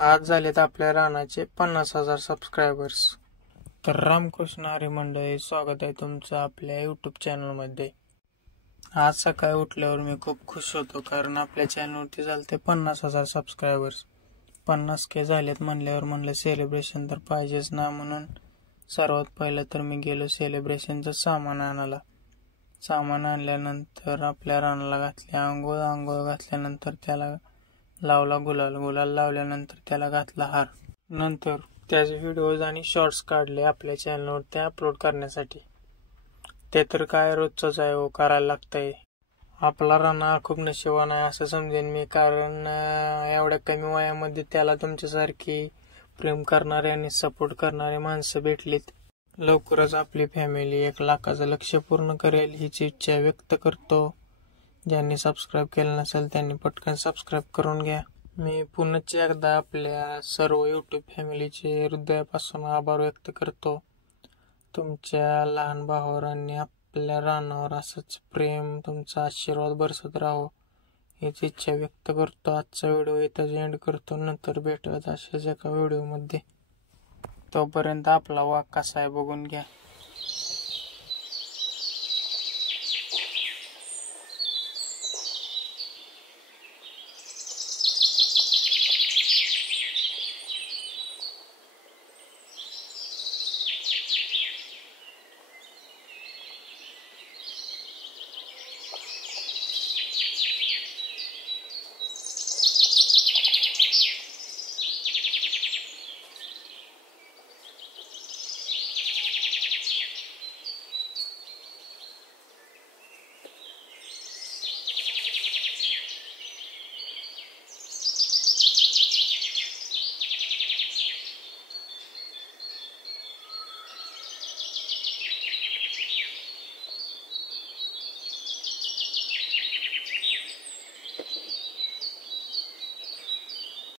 आज झालेत आपल्या रानाचे 50,000 सबस्क्रायबर्स। तर रामकृष्ण हरी मंडळी, स्वागत आहे तुमचं आपल्या यूट्यूब चॅनलमध्ये। आज सकाळी उठल्यावर मी खूप खुश होतो, कारण आपल्या चॅनलवरती झाले 50,000 सबस्क्रायबर्स। 50K झालेत म्हणलं सेलिब्रेशन तर पाहिजेच ना, म्हणून सर्वात पहिलं तर मी गेलो सेलिब्रेशनचं सामान आणायला। सामान आणल्यानंतर आपल्या रानाला घातले आंघोळ घातल्यानंतर त्याला लावला गुलाल लावल्यानंतर त्याला घातला हार। नंतर त्याचे व्हिडिओज आणि शॉर्ट्स काढले आपल्या चॅनलवर ते अपलोड करण्यासाठी। ते तर काय रोजच आहे हो, करायला लागतंय। आपला राणा खूप नशिबवान आहे असं समजेन मी, कारण एवढ्या कमी वयामध्ये त्याला तुमच्यासारखी प्रेम करणारे आणि सपोर्ट करणारे माणसं भेटलीत। लवकरच आपली फॅमिली 1 लाखाचं लक्ष्य पूर्ण करेल हीच इच्छा व्यक्त करतो। ज्यांनी सबस्क्राईब केलं नसेल त्यांनी पटकन सबस्क्राईब करून घ्या। मी पुन्हा एकदा आपल्या सर्व यूट्यूब फॅमिलीचे हृदयापासून आभार व्यक्त करतो। तुमच्या लहान भावावर आणि आपल्या रानावर असंच प्रेम, तुमचा आशीर्वाद बरसत राहो हीच इच्छा व्यक्त करतो। आजचा व्हिडिओ इथंच एंड करतो, नंतर भेटूयात अशाच एका व्हिडिओमध्ये। तोपर्यंत आपला वाघ कसा आहे बघून घ्या।